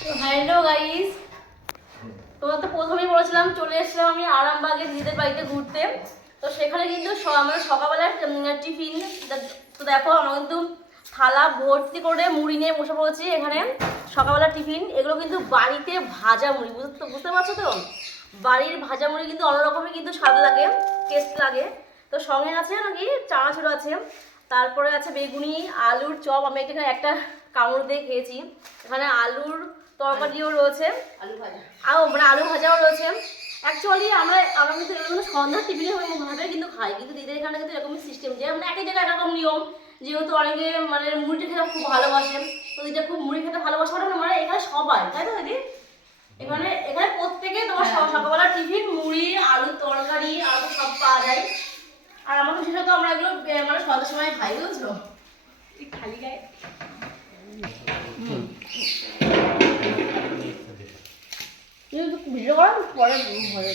তো hello guys তোমার তো প্রথমেই বলেছিলাম চলে এসেছিলাম আমি আরামবাগে দিদিদের বাড়িতে ঘুরতে। তো সেখানে কিন্তু আমরা সকালবেলার টিফিন, তো দেখো আমরা কিন্তু থালা ভর্তি করে মুড়ি নিয়ে বসে পড়েছি এখানে। সকালবেলার টিফিন, এগুলো কিন্তু বাড়িতে ভাজা মুড়ি, বুঝতে বুঝতে পারছ তো? বাড়ির ভাজা মুড়ি কিন্তু অন্যরকমই কিন্তু স্বাদ লাগে টেস্ট লাগে। তো সঙ্গে আছে নাকি? চানাচুর আছে, তারপরে আছে বেগুনি, আলুর চপ। আমি এখানে একটা কামড় দিয়ে খেয়েছি। এখানে আলুর তরকারিও রয়েছে। আলু ভাজা। আরও মানে আলু ভাজাও রয়েছে। অ্যাকচুয়ালি আমরা আমরা কিন্তু এরকম সন্ধ্যার টিফিনে হয়ে ভাবে কিন্তু খাই। কিন্তু দিদির এখানে কিন্তু এরকমই সিস্টেম যে মানে একই জায়গায় একরকম নিয়ম যেহেতু অনেকে মানে মুড়িটা খেতে খুব ভালোবাসে তো দিদিটা খুব মুড়ি খেতে ভালোবাসে। মানে মানে এখানে সবাই তাই তো দিদি? এখানে এখানে প্রত্যেকে তোমার সক- সকালবেলা টিফিন মুড়ি আলুর তরকারি আলু সব পাওয়া যায়। আর আমার বিশেষত আমরা এগুলো মানে সন্ধ্যার সময় খাই বুঝলো খালি গায়ে? কিন্তু ভিডিও করার পরে ভরে